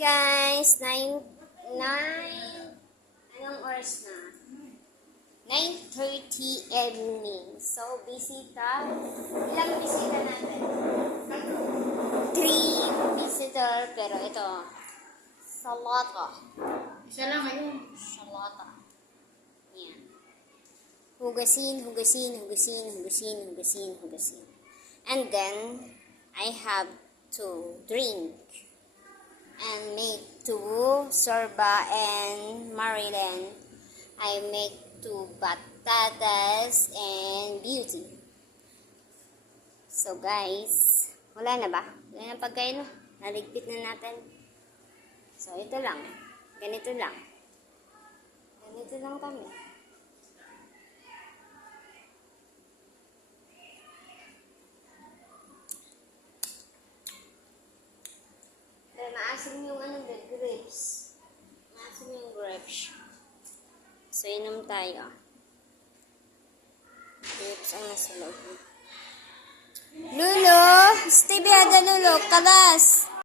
Guys, anong oras na? 9:30 evening. So, bisita. Ilang bisita natin? 3 visitor, pero ito, salata. Isa lang ngayon. Salata. Yan. Hugasin. And then, I have to drink. And make 2 sorba and Maryland. I make 2 patatas and beauty. So guys, wala na ba? Wala na pagkain, no? Naligpit na natin. So ito lang. Ganito lang kami. Maasim yung grapes. Maasim yung grapes. So, inom tayo. Grapes ang nasa loob. Lulo! Stevie, ada Lulo! Kalas!